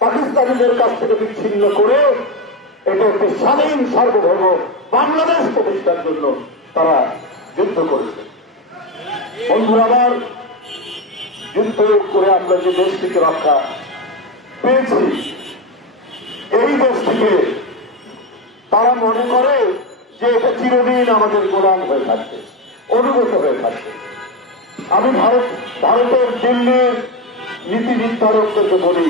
পাকিস্তানিদের কাছ থেকে বিচ্ছিন্ন করে এটা একটি স্বাধীন সার্বভৌম বাংলাদেশ প্রতিষ্ঠার জন্য তারা যুদ্ধ করেছে। বন্ধুরা আমার, যুদ্ধ করে আমরা যে দেশটিকে রক্ষা পেয়েছি, এই দেশটিকে তারা মনে করে যে এটা চিরদিন আমাদের গোলাম হয়ে থাকবে, অনুগত হয়ে থাকবে। আমি ভারত, ভারতের দিল্লির নীতি নির্ধারকদেরকে বলি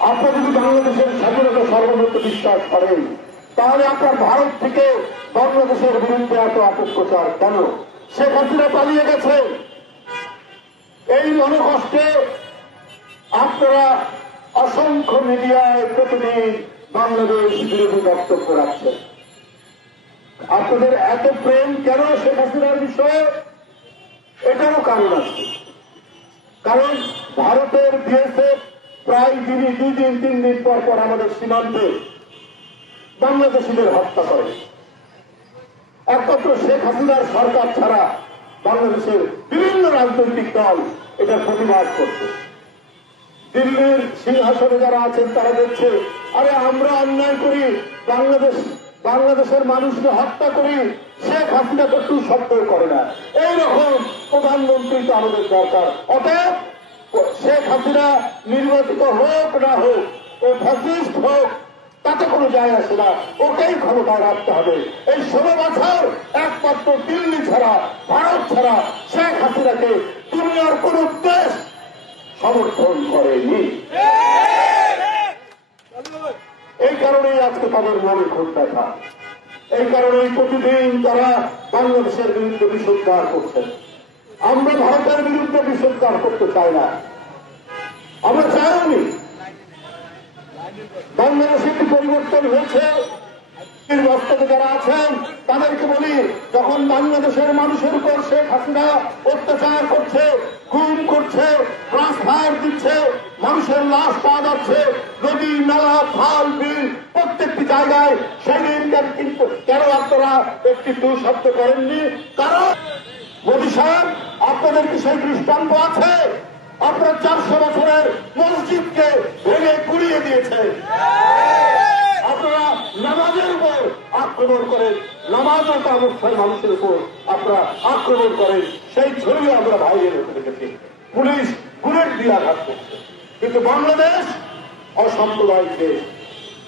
আপনারা যদি বাংলাদেশের স্বাধীনতা সর্বমত বিশ্বাস করেন, তাহলে আপনার ভারত থেকে বাংলাদেশের বিরুদ্ধে এত অপপ্রচার কেন? শেখ হাসিনা পালিয়ে গেছে। এই মনোকষ্টে আপনারা অসংখ্য মিডিয়ায় প্রতিদিন বাংলাদেশ বিরোধী বক্তব্য রাখছেন। আপনাদের এত প্রেম কেন শেখ হাসিনার বিষয়ে? এটারও কারণ আছে। কারণ ভারতের বিএসএফ প্রায় দিনই দুই দিন, তিন দিন পর পর আমাদের সীমান্তে বাংলাদেশিদের হত্যা করে। একমাত্র শেখ হাসিনার সরকার ছাড়া বাংলাদেশের বিভিন্ন রাজনৈতিক দল এটার প্রতিবাদ করছে। দিল্লির সিংহাসনে যারা আছেন, তারা দেখছে, আরে আমরা অন্যায় করি, বাংলাদেশ, বাংলাদেশের মানুষকে হত্যা করি, শেখ হাসিনা তো টু শব্দ করে না। এইরকম প্রধানমন্ত্রী তো আমাদের দরকার। অতএব শেখ হাসিনা নির্বাচিত হোক না হোক, ও ফ্যাসিস্ট হোক, তাতে কোনো যায় আসে না। ওকেই ক্ষমতায় রাখতে হবে। এই ষোলো বছর একমাত্র দিল্লি ছাড়া, ভারত ছাড়া শেখ হাসিনাকে দুনিয়ার কোন দেশ সমর্থন করেনি। এই কারণেই আজকে তাদের মনে খুব ব্যথা। এই কারণেই প্রতিদিন তারা বাংলাদেশের বিরুদ্ধে বিষোদ্গার করছেন। আমরা ভারতের বিরুদ্ধে বিষোদ্গার করতে চাই না। আমরা চাইনি বাংলাদেশে একটি পরিবর্তন হয়েছে। বাস্তবে যারা আছেন, তাদেরকে বলি, যখন বাংলাদেশের মানুষের উপর শেখ হাসিনা অত্যাচার করছে গুম করছে ট্রান্সফার দিচ্ছে, মানুষের লাশ পাওয়া যাচ্ছে, নদী, নালা, খাল, বিল, প্রত্যেকটি জায়গায় সেদিন কিন্তু কেন আপনারা একটি দু শব্দ করেননি? কারণ মোদী সাহেব, আপনাদের কি সেই দৃষ্টান্ত আছে? আপনার চারশো বছরের মসজিদকে ভেঙে গুড়িয়ে দিয়েছে। আপনারা নামাজের উপর আক্রমণ করেন, নামাজ অবস্থায় মানুষের উপর আপনারা আক্রমণ করেন, সেই ছবি আমরা বাইরে রেখে রেখেছি পুলিশ বুলেট দিয়ে আঘাত করছে। কিন্তু বাংলাদেশ অসাম্প্রদায়িক দেশ।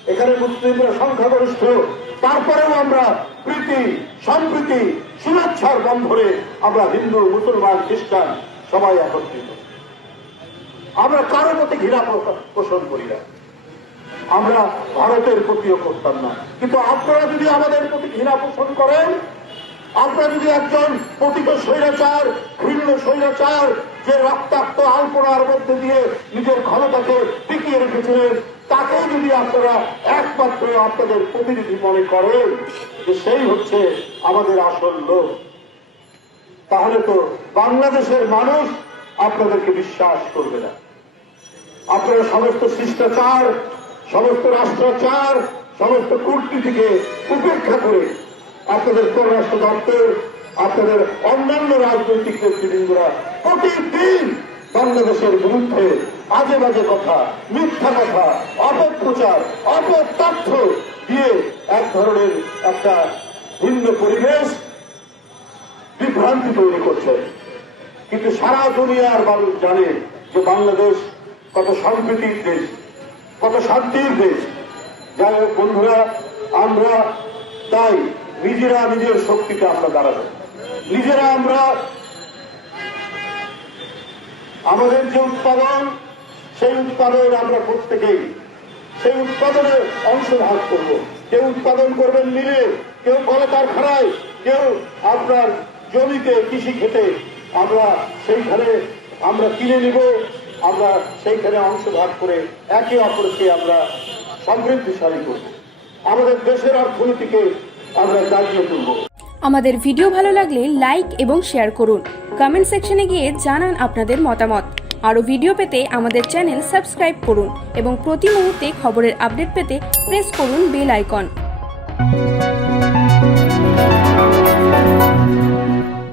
এখানে মুসলিমরা সংখ্যাগরিষ্ঠ। তারপরেও আমরা প্রীতি, সম্প্রীতি শুভেচ্ছার বন্ধনে আমরা হিন্দু, মুসলমান, খ্রিস্টান সবাই একত্রিত। আমরা কারও প্রতি ঘৃণা পোষণ করি না। আমরা ভারতের প্রতিও করতাম না। কিন্তু আপনারা যদি আমাদের প্রতি ঘৃণা পোষণ করেন, আপনারা যদি একজন পতিত স্বৈরাচার, ঘৃণ্য স্বৈরাচার, যে রক্তাক্ত আলপনার মধ্যে দিয়ে নিজের ক্ষমতাকে টিকিয়ে রেখেছিলেন তাকে যদি আপনারা একমাত্র আপনাদের প্রতিনিধি মনে করেন, যে সেই হচ্ছে আমাদের আসল লোক, তাহলে তো বাংলাদেশের মানুষ আপনাদেরকে বিশ্বাস করবে না। আপনারা সমস্ত শিষ্টাচার, সমস্ত রাষ্ট্রাচার, সমস্ত কূটনীতিকে উপেক্ষা করে আপনাদের পররাষ্ট্র দপ্তর, আপনাদের অন্যান্য রাজনৈতিক নেতৃবৃন্দরা প্রতিদিন বাংলাদেশের বিরুদ্ধে আজে বাজে কথা, মিথ্যা কথা, অপপ্রচার, অপতথ্য দিয়ে এক ধরনের একটা ভিন্ন পরিবেশ বিভ্রান্তি তৈরি করছে। কিন্তু সারা দুনিয়ার মানুষ জানে যে বাংলাদেশ কত সম্প্রীতির দেশ, কত শান্তির দেশ। যাই হোক বন্ধুরা, আমরা তাই নিজেরা নিজের শক্তিতে আমরা দাঁড়াবো। নিজেরা আমরা আমাদের যে উৎপাদন, সেই উৎপাদন আমরা প্রত্যেকেই, সেই উৎপাদনে অংশগ্রহণ করব। কেউ উৎপাদন করবেন মিলে, কেউ কলকারখানায়, কেউ আপনার জমিতে কৃষি খেতে আমরা সেইখানে আমরা কিনে নিব। আমরা সেইখানে অংশভাগ করে একে অপরকে আমরা সমৃদ্ধিশালী করব। আমাদের দেশের অর্থনীতিকে আমরা জাগিয়ে তুলব। আমাদের ভিডিও ভালো লাগলে লাইক এবং শেয়ার করুন। কমেন্ট সেকশনে গিয়ে জানান আপনাদের মতামত। আরও ভিডিও পেতে আমাদের চ্যানেল সাবস্ক্রাইব করুন এবং প্রতি মুহূর্তে খবরের আপডেট পেতে প্রেস করুন বেল আইকন।